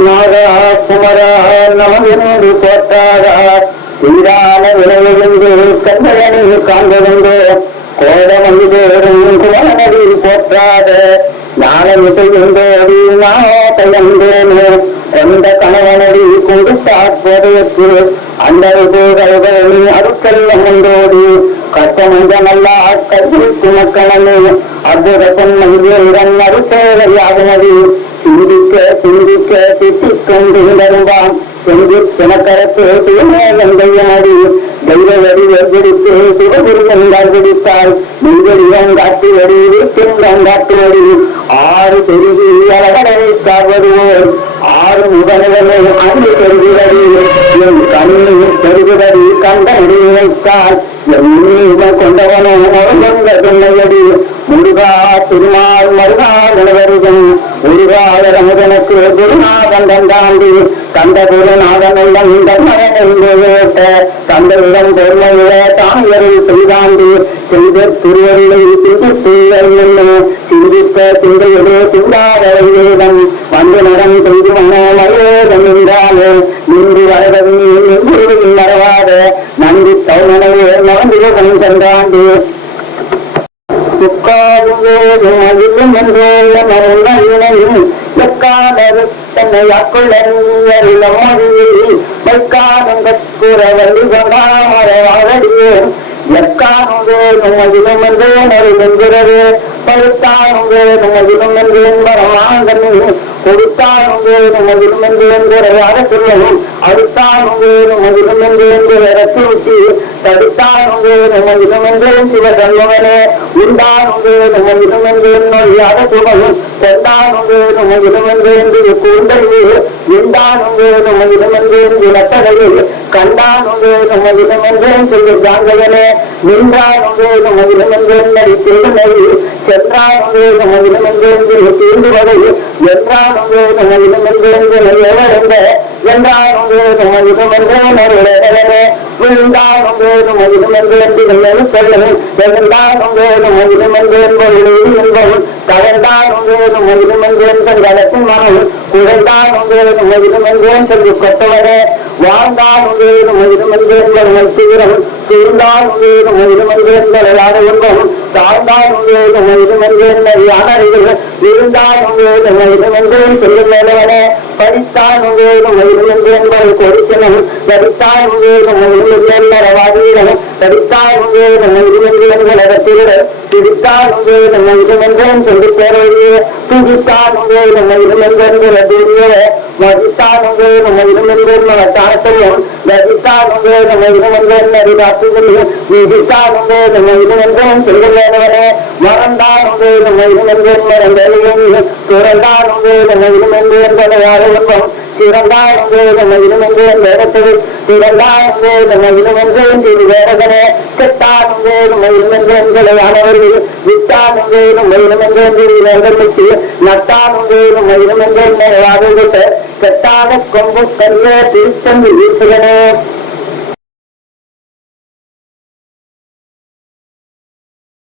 நாகா குமரா நமது போற்றாரா சீரான விளைவிருந்து கந்தகனை காண்பதுண்டு கோடமந்தேரும் குமரனடி போற்றாத ஞானமிசையுண்டோடி நாயந்தேனே கொண்ட கணவனடி கொண்டு சாற்பதற்கு அந்த அடுக்கல்லம் உண்டோடி கட்டமந்த நல்ல கருத்து மக்களே அற்புதத்தன் மந்திரன் அருசேவையாகனடி சிந்திக்க சிந்திக்க திட்டிக் கொண்டிருந்தான் செஞ்சு சினக்கரத்து தூயமடி தெய்வவடி வெடித்து சிவபுரிமந்தால் பிடித்தால் நெய்வடிவம் காட்டி வடி திருங்காட்டு வடி ஆறு பெருகி அழகடை காவதுவோர் ஆறு முதல்களை அன்பு பெருகிறடி என் கண்ணீர் பெருகுதடி கண்ட முடிவு வைத்தால் என் கொண்டவனோ கொண்ட பெண்ணையடி முருகா திருமால் மருகா உணவருகன் முருகாத ரமுதனுக்கு குருநாதன் தாண்டி கண்ட குருநாதனுடன் இந்த மரண தந்தையிடம் பெருமையில தாயரில் செய்தாண்டி செய்த திருவருளை சிந்திக்க சிந்தையிலே சிந்தாதம் வந்து நடம் செய்து மனோமயோகம் என்றாலே நின்று வரதவி நின்று மறவாத நன்றி தௌமனையே நவந்திகம் சென்றாண்டு மகிழும் என்றேயும் வைக்கானங்கூற வள்ளி கொண்டாமரடியே எக்கானும் வேணும் மகிழும் என்றேன் என்கிறது பழுத்தானும் வேணும் மகிழும் என்றேன் வரமாங்கனே கொடுத்தானும் வேணும் மகிழும் என்றேன் சொல்லவும் அடுத்தானும் வேணும் மகிழும் என்றேன் தூக்கி தடுத்தானும் வேணும் மகிழும் என்றேன் சிவசல்வனே உண்டானும் வேணும் மகிழும் என்றேன் மொழியாக சுகவும் கொண்டானும் வேணும் மகிழும் என்றேன் கூந்தலிலே விண்டானும் வேணும் மகிழும் என்றேன் விளக்கடையில் கண்டானும் வேணும் மகிழும் என்றேன் சொல்லி ஜாங்கவனே நின்றானும் வேணும் மகிழும் என்றேன் நடி திருநெறி சென்றானும் வேணும் மகிழும் என்றேன் தீர்ந்து வகையில் என்றானும் வேணும் மகிழும் என்றேன் எவரந்த என்றானும் வேணும் மகிழும் என்றேன் விழுந்தானும் வேணும் மகிழும் என்றேன் சொல்லவும் எழுந்தானும் வேணும் மகிழும் என்றேன் என்பவும் தகர்ந்தானும் வேணும் மகிழும் என்றேன் கலத்தின் மனமும் குறைந்தானும் வேணும் மகிழும் என்றேன் சொல்லி கொட்டவனே வாழ்ந்தானும் வேணும் மகிழும் என்றேன் வைத்துகிறவும் தீர்ந்தானும் வேணும் மகிழும் என்றேன் என்பவும் தாழ்ந்தானும் வேணும் மகிழும் என்றேன் யானறிகள் இருந்தானும் வேணும் மகிழும் என்றேன் சொல்லும் மேலவனே படித்தானும் வேணும் மகிழும் என்றேன் கொடுக்கணும் படித்தானும் வேணும் மகிழும் என்றேன் படித்தானும் வேணும் மகிழும் என்றேன் பிடித்தானும் வேணும் மகிழும் என்றேன் சொல்லி பேரையே துடித்தானும் வேணும் மகிழும் என்றேன் மதித்தானும் வேணும் மகிழும் என்றேன் தாரத்தையும் நதித்தானும் வேணும் மகிழும் என்றேன் நதித்தானும் வேணும் மகிழும் என்றேன் சொல்லும் மேலவனே மறந்தானும் வேணும் மகிழும் என்றேன் மறந்தேன் துறந்தானும் வேணும் மகிழும் என்றேன் யாரும் சிறந்தானும் வேணும் மகிழும் என்றேன் வேடத்தில் சிறந்தானும் வேணும் மகிழும் என்றேன் திரு வேடகனே கெட்டானும் வேணும் மகிழும் என்றேன் யானவர்கள் விட்டானும் வேணும் மகிழும் என்றேன் திரு நட்டானும் வேணும் மகிழும் என்றேன் வாதவிட்ட கெட்டாத கொம்பு கல்ல திருத்தம் வீசுகனே